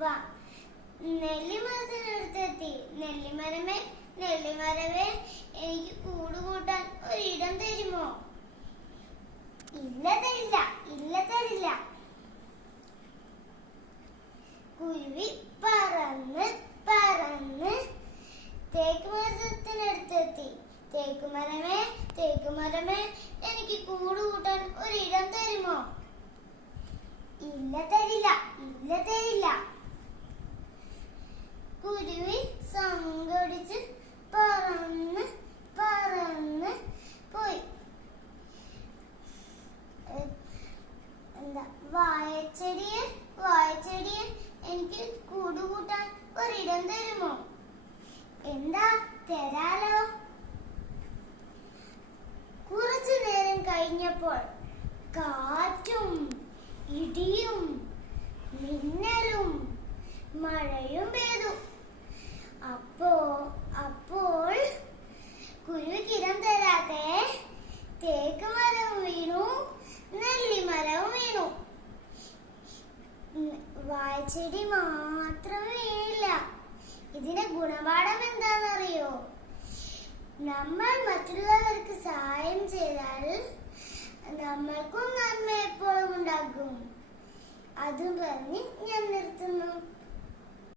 വാ നെല്ലിമരത്തിനടുത്തെത്തി. നെല്ലിമരമേ നെല്ലിമരമേ, എനിക്ക് കൂട് കൂട്ടാൻ ഒരിടം തരുമോ? ഇല്ല തരില്ല, ഇല്ല തരില്ല. കുരുവി പറന്ന് പറന്ന് തേക്കുമരത്തിനടുത്തെത്തി. തേക്കുമരമേ തേക്കുമരമേ, എനിക്ക് കൂട് കൂട്ടാൻ ഒരിടം തരുമോ? ഇല്ല തരില്ല, ഇല്ല തരില്ല. കുരുവി സങ്കടിച്ച് പറന്ന് പറന്ന് പോയി. വാഴച്ചെടിയെ വാഴച്ചെടിയെ, എനിക്ക് കൂട് കൂട്ടാൻ ഒരിടം തരുമോ? എന്താ, തരാലോ. കുറച്ചു നേരം കഴിഞ്ഞപ്പോൾ കാറ്റും ഇടിയും മിന്നലും മഴയും പെയ്തു. അപ്പോൾ കുരുവിക്കിടം തരാതെ തേക്ക് മരവും വീണു, നെല്ലിമരവും വീണു. വാഴച്ചെടി മാത്രം വീണില്ല. ഇതിന്റെ ഗുണപാഠം എന്താണെന്നറിയോ? നമ്മൾ മറ്റുള്ളവർക്ക് സഹായം ചെയ്താൽ നമ്മൾക്കും നന്മ എപ്പോഴും ഉണ്ടാകും. അതും പറഞ്ഞ് ഞാൻ നിർത്തുന്നു.